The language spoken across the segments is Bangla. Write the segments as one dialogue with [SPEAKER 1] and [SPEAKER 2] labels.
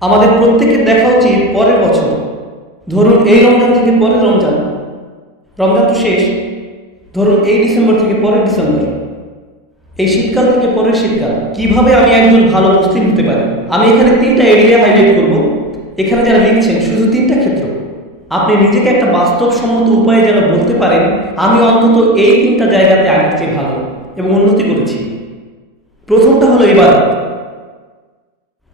[SPEAKER 1] আমাদের প্রত্যেকের দেখা উচিত পরের বছর। ধরুন এই রমজান থেকে পরের রমজান। রমজান তো শেষ। ধরুন এই ডিসেম্বর থেকে পরের ডিসেম্বর। এই শীতকাল থেকে পরের শীতকাল। কীভাবে আমি একজন ভালো মুসলিম হতে পারি? আমি এখানে তিনটা এরিয়া হাইলাইট করব। এখানে যারা লিখছেন শুধু তিনটা ক্ষেত্র। আপনি নিজেকে একটা বাস্তবসম্মত উপায়ে যেন বলতে পারেন, আমি অন্তত এই তিনটা জায়গাতে আগের চেয়ে ভালো এবং উন্নতি করেছি। প্রথমটা হলো ইবাদত।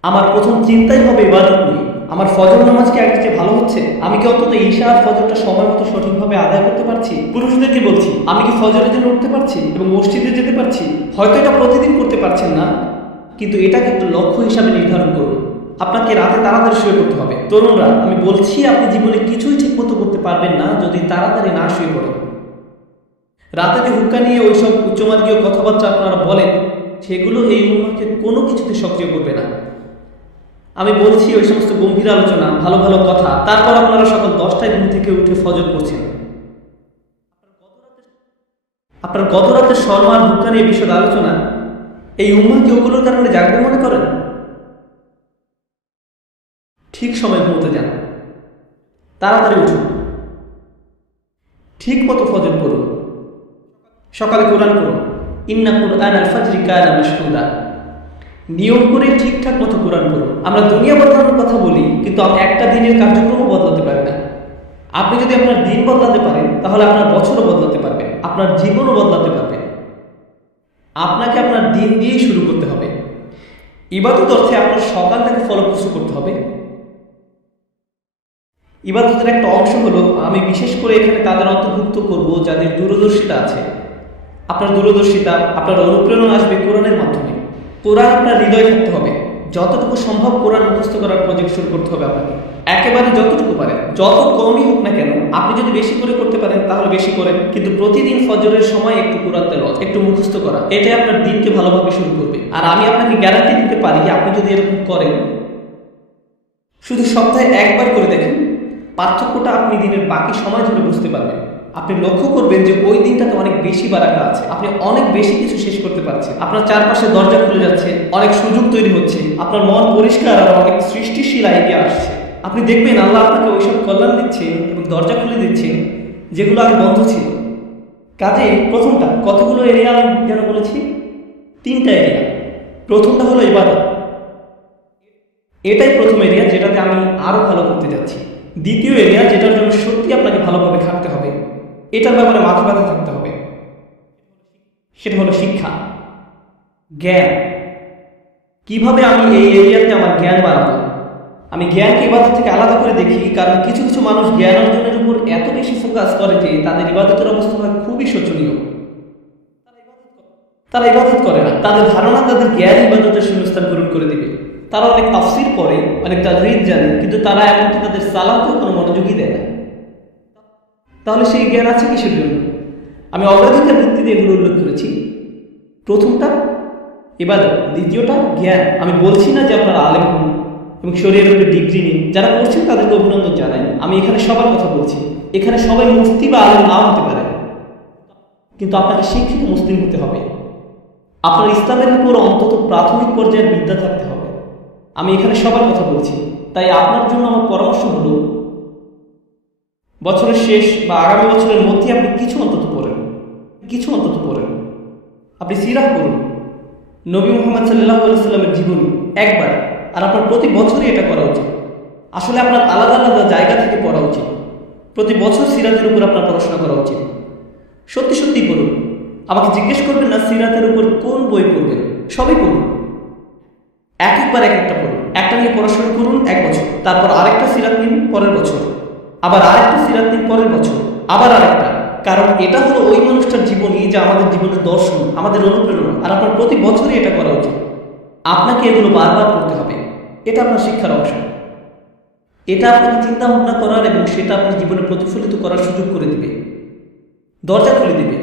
[SPEAKER 1] আমার প্রথম চিন্তাই হবে ইবাদত নিয়ে। আমার ফজর নামাজ কি আগের চেয়ে ভালো হচ্ছে? আমি কি অন্তত ঈশা আর ফজরটা সময় মতো সঠিকভাবে আদায় করতে পারছি? পুরুষদেরকে বলছি, আমি কি ফজরের জন্য উঠতে পারছি এবং মসজিদে যেতে পারছি? হয়তো এটা প্রতিদিন করতে পারছেন না। কিন্তু এটাকে একটা লক্ষ্য হিসাবে নির্ধারণ করুন। আপনাকে রাতে তাড়াতাড়ি শুয়ে পড়তে হবে। তরুণরা, আমি বলছি, আপনি জীবনে কিছুই ঠিক মতো করতে পারবেন না যদি তাড়াতাড়ি না শুয়ে পড়েন। রাতে হুক্কা নিয়ে ওইসব উচ্চমার্গীয় কথাবার্তা আপনারা বলেন, সেগুলো এই উন্মাকে কোনো কিছুতে সক্রিয় করবে না। আমি বলছি ওই সমস্ত গম্ভীর আলোচনা, ভালো ভালো কথা। তারপর আপনারা সকাল দশটায় ঘুম থেকে উঠে ফজর করছেন। আপনার গত রাতের শর্মার হুক্কা নিয়ে বিশদ আলোচনা, এই উম্মা ওগুলোর কারণে জাগবে মনে করেন? ঠিক সময় ঘুমোতে যান। তাড়াতাড়ি উঠুন। ঠিক মতো ফজর পড়ুন সকালে কোরআন করুন। ইন্না কুরআন আল ফাজরি কানা মাশহুদা। নিয়ম করে ঠিকঠাক মতো কোরআন করুন আমরা দুনিয়া বদলানোর কথা বলি, কিন্তু একটা দিনের কার্যক্রমও বদলাতে পারেন না। আপনি যদি আপনার দিন বদলাতে পারেন, তাহলে আপনার বছরও বদলাতে পারবেন, আপনার জীবনও বদলাতে পারবেন। আপনাকে আপনার দিন দিয়েই শুরু করতে হবে। ইবাদত অর্থে আপনার সকালটাকে ফলপ্রসূ করতে হবে। ইবাদতের একটা অংশ হলো, আমি বিশেষ করে এখানে তাদের অন্তর্ভুক্ত করব যাদের দূরদর্শিতা আছে। আপনার দূরদর্শিতা, আপনার অনুপ্রেরণা আসবে কোরআনের মাধ্যমে। কোরআন আপনার হৃদয় থাকতে হবে। যতটুকু সম্ভব কোরআন মুখস্থ করার প্রজেক্ট শুরু করতে হবে আপনাকে। একেবারে যতটুকু পারেন, যত কমই হোক না কেন, আপনি যদি বেশি করে করতে পারেন, তাহলে বেশি করেন। কিন্তু প্রতিদিন ফজরের সময় একটু কোরআন তেলাওয়াত, একটু মুখস্থ করা, এটাই আপনার দিনকে ভালোভাবে শুরু করবে। আর আমি আপনাকে গ্যারান্টি দিতে পারি আপনি যদি এরকম করেন, শুধু সপ্তাহে একবার করে দেখেন, পার্থক্যটা আপনি দিনের বাকি সময় ধরে বুঝতে পারবেন। আপনি লক্ষ্য করবেন যে ওই দিনটাতে অনেক বেশি বারাকা আছে। আপনি অনেক বেশি কিছু শেষ করতে পারছেন। আপনার চারপাশে দরজা খুলে যাচ্ছে, অনেক সুযোগ তৈরি হচ্ছে, আপনার মন পরিষ্কার আর অনেক সৃষ্টিশীল আইডিয়া আসছে। আপনি দেখবেন আল্লাহ আপনাকে ওইসব কল্যাণ দিচ্ছে এবং দরজা খুলে দিচ্ছে যেগুলো আগে বন্ধ ছিল। কাজে প্রথমটা, কতগুলো এরিয়া আমি যেন বলেছি? তিনটা এরিয়া প্রথমটা হলো ইবাদত। এটাই প্রথম এরিয়া যেটাতে আমি আরও ভালো করতে যাচ্ছি। দ্বিতীয় এরিয়া যেটার জন্য সত্যি আপনাকে ভালোভাবে খাটতে হবে। এটার ব্যাপারে মাথা ব্যথা থাকতে হবে। সেটা হলো শিক্ষা। জ্ঞান। কীভাবে আমি এই এরিয়াতে আমার জ্ঞান বাড়াবো? আমি জ্ঞানকে ইবাদত থেকে আলাদা করে দেখি, কারণ কিছু কিছু মানুষ জ্ঞান অর্জনের উপর এত বেশি ফোকাস করে যে তাদের ইবাদতের অবস্থা হয় খুবই শোচনীয়। তারা ইবাদত করে। না। তাদের ধারণা তাদের জ্ঞান ইবাদতের শূন্যস্থান পূরণ করে দিবে। তারা অনেক তাফসির পড়ে অনেক তাজরিদ জানে, কিন্তু তারা এমনকি তাদের সালাতেও কোনো মনোযোগই দেয় না। তাহলে সেই জ্ঞান আছে কিসের জন্য? আমি অগ্রাধিকার ভিত্তিতে এগুলো উল্লেখ করেছি। প্রথমটা ইবাদত দ্বিতীয়টা, জ্ঞান। আমি বলছি না যে আপনারা আলেম হন এবং শরীরের ডিগ্রি নিন। যারা করছেন তাদেরকে অভিনন্দন জানাই। আমি এখানে সবার কথা বলছি। এখানে সবাই মুফতি বা আলেম নাও হতে পারে। কিন্তু আপনাকে শিক্ষিত মুসলিম হতে হবে। আপনার ইসলামের উপর অন্তত প্রাথমিক পর্যায়ের বিদ্যা থাকতে হবে। আমি এখানে সবার কথা বলছি। তাই আপনার জন্য আমার পরামর্শ হলো বছরের শেষ বা আগামী বছরের মধ্যে আপনি কিছু অন্তত পড়েন। কিছু অন্তত পড়েন। আপনি সিরাপ করুন নবী মোহাম্মদ সাল্লাহ সাল্লামের জীবনী একবার, আর আপনার প্রতি বছরই এটা করা উচিত। আসলে আপনার আলাদা আলাদা জায়গা থেকে পড়া উচিত। প্রতি বছর সিরাতের উপর আপনার পড়াশোনা করা উচিত। সত্যি সত্যি করুন আমাকে জিজ্ঞেস করবেন, না, সিরাতের উপর কোন বই পড়বেন? সবই পড়ুন। এক একবার এক একটা পড়ুন। একটা নিয়ে পড়াশোনা করুন এক বছর, তারপর আরেকটা সিরাত নিন পরের বছর। আবার আরেকটা সিরাত নিন পরের বছর, আবার আরেকটা। কারণ এটা হলো ওই মানুষটার জীবনী যা আমাদের জীবনের দর্শন, আমাদের অনুপ্রেরণা, আর আপনার প্রতি বছরই এটা করা উচিত। আপনাকে এগুলো বারবার করতে হবে। এটা আপনার শিক্ষার অংশ। এটা আপনাকে চিন্তা ভাবনা করার এবং সেটা আপনার জীবনে প্রতিফলিত করার সুযোগ করে দিবে। দরজা খুলে দিবে।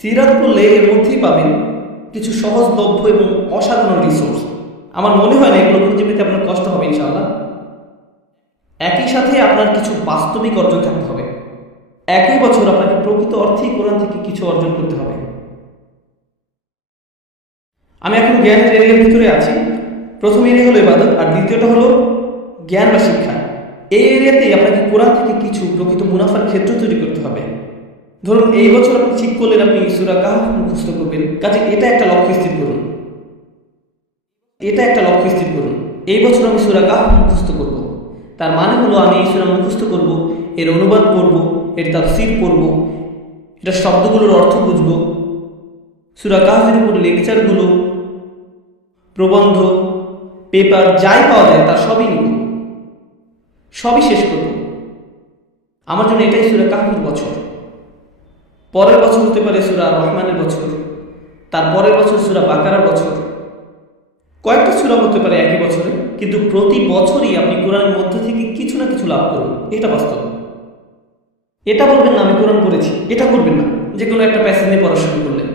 [SPEAKER 1] সিরাত পড়লে এর মধ্যেই পাবেন কিছু সহজলভ্য এবং অসাধারণ রিসোর্স আমার মনে হয় না এগুলো খুঁজে পেতে আপনার কষ্ট হবে, ইনশাআল্লাহ। একই সাথে আপনার কিছু বাস্তবিক অর্জন থাকতে হবে। একই বছর আপনাকে প্রকৃত অর্থেই কোরআন থেকে কিছু অর্জন করতে হবে। আমি এখন জ্ঞানের এরিয়ার ভিতরে আছি। প্রথম এরিয়া হলো ইবাদত, আর দ্বিতীয়টা হলো জ্ঞান বা শিক্ষা। এই এরিয়াতেই আপনাকে কোরআন থেকে কিছু প্রকৃত মুনাফার ক্ষেত্র তৈরি করতে হবে। ধরুন, এই বছর আপনি ঠিক করলেন, আপনি সুরা কাহাফ মুখস্থ করবেন। কাজে এটা একটা লক্ষ্য স্থির করুন। এটা একটা লক্ষ্য স্থির করুন। এই বছর আমি সুরা কাহাফ মুখস্থ করব। তার মানে হলো আমি এই সুরা মুখস্থ করব, এর অনুবাদ পড়ব, এর তাফসির পড়ব এটা শব্দগুলোর অর্থ বুঝব। সুরা কাহাফের উপর লেকচারগুলো, প্রবন্ধ, পেপার যাই পাওয়া যায় তার সবই নিব সবই শেষ করব। আমার জন্য এটাই সুরা কাহাফের বছর। পরের বছর হতে পারে সুরা রহমানের বছর, তার পরের বছর সুরা বাকারার বছর। কয়েকটা সুরা হতে পারে একই বছরে, কিন্তু প্রতি বছরই আপনি থেকে কিছু না কিছু লাভ করুন। এটা বাস্তব। এটা বলবেন না, আমি কোরআন পড়েছি। এটা করবেন না। যে কোনো একটা প্যাসেজ নিয়ে পড়া শুরু করলেন।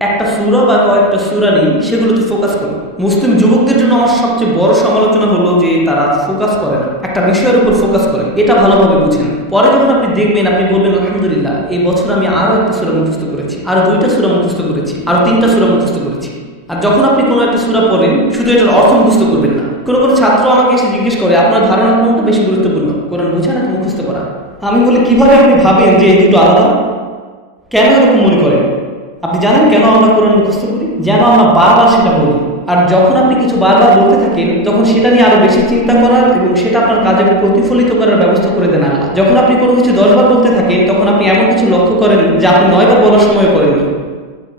[SPEAKER 1] একটা সুরা বা কয়েকটা সুরা নিয়ে সেগুলোতে ফোকাস করুন। মুসলিম যুবকদের জন্য আমার সবচেয়ে বড় সমালোচনা হলো যে তারা ফোকাস করে না। একটা বিষয়ের উপর ফোকাস করে। এটা ভালোভাবে বুঝেন। পরে যখন আপনি দেখবেন, আপনি বলবেন, আলহামদুলিল্লাহ, এই বছর আমি আরও একটা সুরা মুখস্থ করেছি আরও দুইটা সুরা মুখস্থ করেছি আরও তিনটা সুরা মুখস্থ করেছি। আর যখন আপনি কোনো একটা সুরা পড়েন, শুধু এটার অর্থ মুখস্থ করবেন না। কোনো কোনো ছাত্র আমাকে এসে জিজ্ঞেস করে, আপনার ধারণা কোনটা বেশি গুরুত্বপূর্ণ? কোরআন বোঝা নাকি মুখস্থ করা। আমি বলি, কীভাবে আপনি ভাবেন যে এই দুটো আলাদা? কেন এরকম মনে করেন? আপনি জানেন কেন আমরা কোরআন মুখস্থ করি? যেন আমরা বারবার সেটা বলি। আর যখন আপনি কিছু বারবার বলতে থাকেন, তখন সেটা নিয়ে আরও বেশি চিন্তা করার এবং সেটা আপনার কাজে প্রতিফলিত করার ব্যবস্থা করে দেন আল্লাহ। যখন আপনি কোনো কিছু দশবার বলতে থাকেন, তখন আপনি এমন কিছু লক্ষ্য করেন যা আপনি নয়বার বলার সময় করেন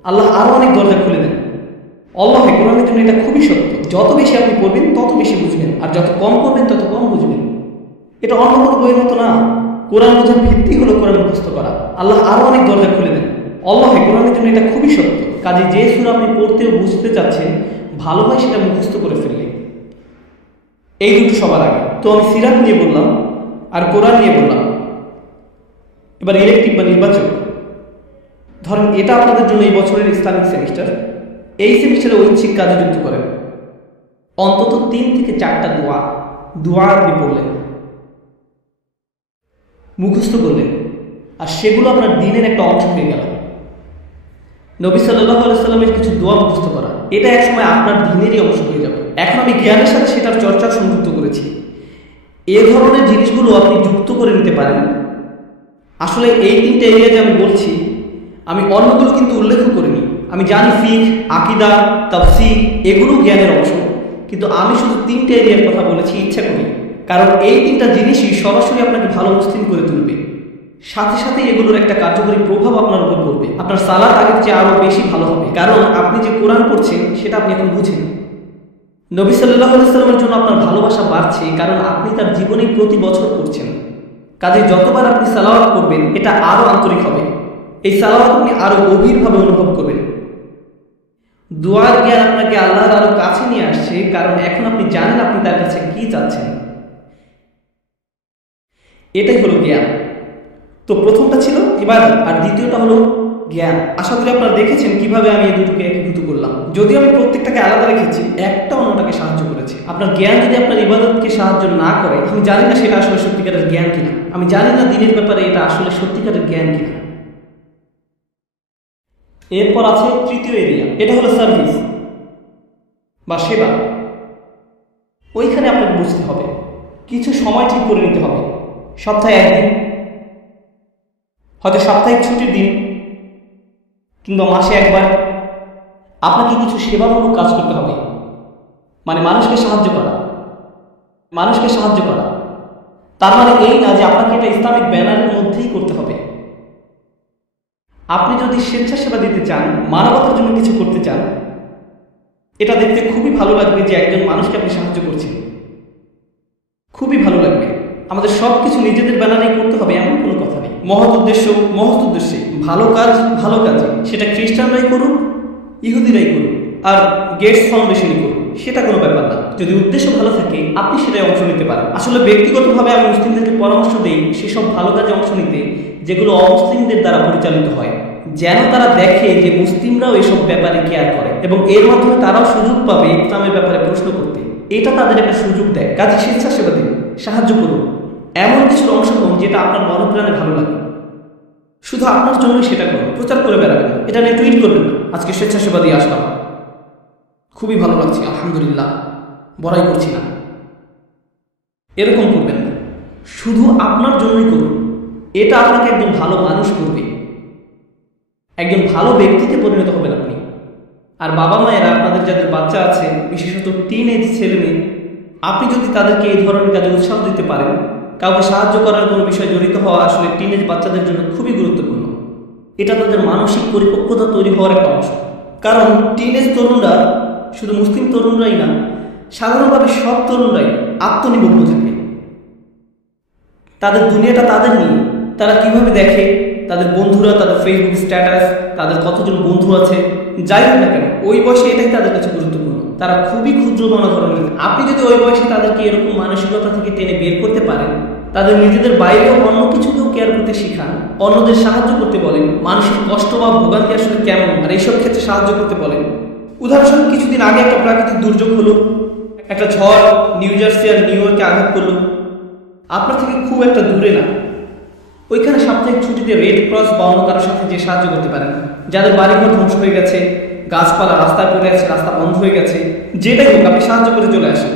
[SPEAKER 1] আল্লাহ আরও অনেক দরজা খুলে দেন। আল্লাহ কোরআনের জন্য এটা খুবই সত্য। যত বেশি আপনি পড়বেন, তত বেশি বুঝবেন। আর যত কম করবেন তত কম বুঝবেন। এটা অন্য কোনো বইয়ের মতো না? কোরআন বোঝার ভিত্তি হলো কোরআন মুখস্থ করা। আল্লাহ আরও অনেক দরজা খুলে দেন। আল্লাহ কোরআনের জন্য এটা খুবই সত্য। কাজে যে সুর আপনি পড়তে ও বুঝতে চাচ্ছেন, ভালো হয় সেটা মুখস্থ করে ফেললে। এই দুটো সবার আগে। তো আমি সিরাত নিয়ে বললাম, আর কোরআন নিয়ে বললাম। এবার ইলেকট্রিক বা নির্বাচন ধরেন এটা আপনাদের জন্য এই বছরের ইসলামিক সেমিস্টার। এই সেমিস্টারে ঐচ্ছিক কাজে যুক্ত করেন। অন্তত তিন থেকে চারটা দোয়া দোয়া আপনি পড়লেন। মুখস্থ করলেন। আর সেগুলো আপনার দিনের একটা অংশ হয়ে গেল। নবী সাল্লাহ কিছু দোয়া মুখস্থ করা, এটা একসময় আপনার দিনেরই অংশ হয়ে যাবে। এখন আমি জ্ঞানের সাথে সেটার চর্চা সংযুক্ত করেছি। এ ধরনের জিনিসগুলো আপনি যুক্ত করে নিতে পারেন। আসলে এই তিনটে এরিয়া যে আমি বলছি, আমি অন্যগুলো কিন্তু উল্লেখ করিনি। আমি জানি ফিক, আকিদা তফসি এগুলো জ্ঞানের অংশ। কিন্তু আমি শুধু তিনটে এরিয়ার কথা বলেছি, ইচ্ছা করি। কারণ এই তিনটা জিনিসই সরাসরি আপনাকে ভালো মুসলিম করে তুলবে। সাথে সাথে এগুলোর একটা কার্যকরী প্রভাব আপনার উপর পড়বে। আপনার সালাদ আগের চেয়ে আরও বেশি ভালো হবে। কারণ আপনি যে কোরআন পড়ছেন, সেটা আপনি এখন বুঝেন। নবী সাল্লাহ সাল্লামের জন্য আপনার ভালোবাসা বাড়ছে, কারণ আপনি তার জীবনে প্রতি বছর করছেন কাজে যতবার আপনি সালাওয়াত করবেন, এটা আরও আন্তরিক হবে। এই সালাওয়াত আপনি আরও গভীরভাবে অনুভব করবেন। দোয়ার জ্ঞান আপনাকে আল্লাহর আরও কাছে নিয়ে আসছে, কারণ এখন আপনি জানেন আপনি তার কাছে কি চাচ্ছেন। এটাই হলো জ্ঞান। তো প্রথমটা ছিল এবার আর দ্বিতীয়টা হলো জ্ঞান। আশা করি আপনারা দেখেছেন কীভাবে আমি এই দুটোকে একীভূত করলাম। যদিও আমি প্রত্যেকটাকে আলাদা রেখেছি, একটা অন্যটাকে সাহায্য করেছে। আপনার জ্ঞান যদি আপনার ইবাদতকে সাহায্য না করে, আমি জানি না সেটা আসলে সত্যিকারের জ্ঞান কিনা। আমি জানি না দিনের ব্যাপারে এটা আসলে সত্যিকারের জ্ঞান কিনা। এরপর আছে তৃতীয় এরিয়া। এটা হলো সার্ভিস বা সেবা। ওইখানে আপনাকে বুঝতে হবে। কিছু সময় ঠিক করে নিতে হবে। সপ্তাহে একদিন। হয়তো সাপ্তাহিক ছুটির দিন, কিংবা মাসে একবার। আপনাকে কিছু সেবামূলক কাজ করতে হবে। মানে মানুষকে সাহায্য করা। মানুষকে সাহায্য করা। তার মানে এই না যে আপনাকে এটা ইসলামিক ব্যানারের মধ্যেই করতে হবে। আপনি যদি স্বেচ্ছাসেবা দিতে চান, মানবতার জন্য কিছু করতে চান, এটা দেখতে খুবই ভালো লাগবে যে একজন মানুষকে আপনি সাহায্য করছেন। খুবই ভালো লাগবে। আমাদের সব কিছু নিজেদের ব্যানারেই করতে হবে, এমন কোনো কথা নেই। মহৎ উদ্দেশ্য, মহৎ উদ্দেশ্যে। ভালো কাজ ভালো কাজ সেটা খ্রিস্টানরাই করুক, ইহুদিরাই করুক, আর গেটস ফাউন্ডেশনই করুক। সেটা কোনো ব্যাপার না। যদি উদ্দেশ্য ভালো থাকে, আপনি সেটাই অংশ নিতে পারেন। আসলে ব্যক্তিগতভাবে আমি মুসলিমদেরকে পরামর্শ দিই, সেসব ভালো কাজে অংশ নিতে। যেগুলো অমুসলিমদের দ্বারা পরিচালিত হয়, যেন তারা দেখে যে মুসলিমরাও এসব ব্যাপারে কেয়ার করে এবং এর মাধ্যমে তারাও সুযোগ পাবে ইসলামের ব্যাপারে প্রশ্ন করতে। এটা তাদের একটা সুযোগ দেয়। কাজে স্বেচ্ছাসেবা দিন, সাহায্য করুন। এমন কিছু অংশ হোক যেটা আপনার মনপ্রাণে ভালো লাগে। শুধু আপনার জন্যই সেটা করুন, প্রচার করে বেড়াবেন এটা নিয়ে টুইট করবেন আজকে স্বেচ্ছাসেবা দিয়ে আসলাম। খুবই ভালো লাগছে, আলহামদুলিল্লাহ। বড়াই করছি না। এরকম করবেন শুধু আপনার জন্যই করুন। এটা আপনাকে একজন ভালো মানুষ করবে একজন ভালো ব্যক্তিতে পরিণত হবেন আপনি। আর বাবা মায়েরা, আপনাদের যাদের বাচ্চা আছে, বিশেষত টিন এজ ছেলে মেয়ে, আপনি যদি তাদেরকে এই ধরনের কাজে উৎসাহ দিতে পারেন, কাউকে সাহায্য করার কোনো বিষয়ে জড়িত হওয়া আসলে টিনেজ বাচ্চাদের জন্য খুবই গুরুত্বপূর্ণ। এটা তাদের মানসিক পরিপক্কতা তৈরি হওয়ার একটা অংশ। কারণ টিনেজ তরুণরা শুধু মুসলিম তরুণরাই না, সাধারণভাবে সব তরুণরাই আত্মনিমগ্ন থাকে। তাদের দুনিয়াটা তাদের নিয়ে তারা কীভাবে দেখে? তাদের বন্ধুরা, তাদের ফেসবুক স্ট্যাটাস তাদের কতজন বন্ধু আছে? যাই হোক না কেন, ওই বয়সে এটাই তাদের কাছে গুরুত্বপূর্ণ। তারা খুবই ক্ষুদ্র ধরনের। আপনি যদি ওই বয়সে তাদেরকে এরকম মানসিকতা থেকে টেনে বের করতে পারেন, তাদের নিজেদের বাইরেও অন্য কিছুকেও কেয়ার করতে শেখান। অন্যদের সাহায্য করতে বলেন। মানুষের কষ্ট বা ভোগান্তি আসলে কেমন? আর এইসব ক্ষেত্রে সাহায্য করতে বলেন। উদাহরণস্বরূপ, কিছুদিন আগে একটা প্রাকৃতিক দুর্যোগ হলো। একটা ঝড় নিউ জার্সি আর নিউ ইয়র্কে আঘাত করল। আপনার থেকে খুব একটা দূরে না। ওইখানে সাপ্তাহিক ছুটিতে রেড ক্রস বা অন্য কারোর সাথে যে সাহায্য করতে পারেন। যাদের বাড়িঘর ধ্বংস হয়ে গেছে, গাছপালা রাস্তায় পড়ে আছে, রাস্তা বন্ধ হয়ে গেছে, যেটাই হোক, আপনি সাহায্য করে চলে আসেন।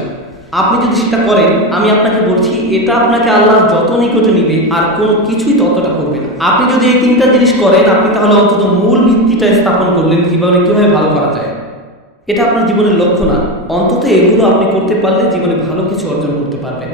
[SPEAKER 1] আপনি যদি সেটা করেন, আমি আপনাকে বলছি, এটা আপনাকে আল্লাহ যত নিকটে নিবে, আর কোনো কিছুই ততটা করবে না। আপনি যদি এই তিনটা জিনিস করেন, আপনি তাহলে অন্তত মূল ভিত্তিটা স্থাপন করলেন কীভাবে কীভাবে ভালো করা যায়। এটা আপনার জীবনের লক্ষ্য না। অন্তত এগুলো আপনি করতে পারলে জীবনে ভালো কিছু অর্জন করতে পারবেন।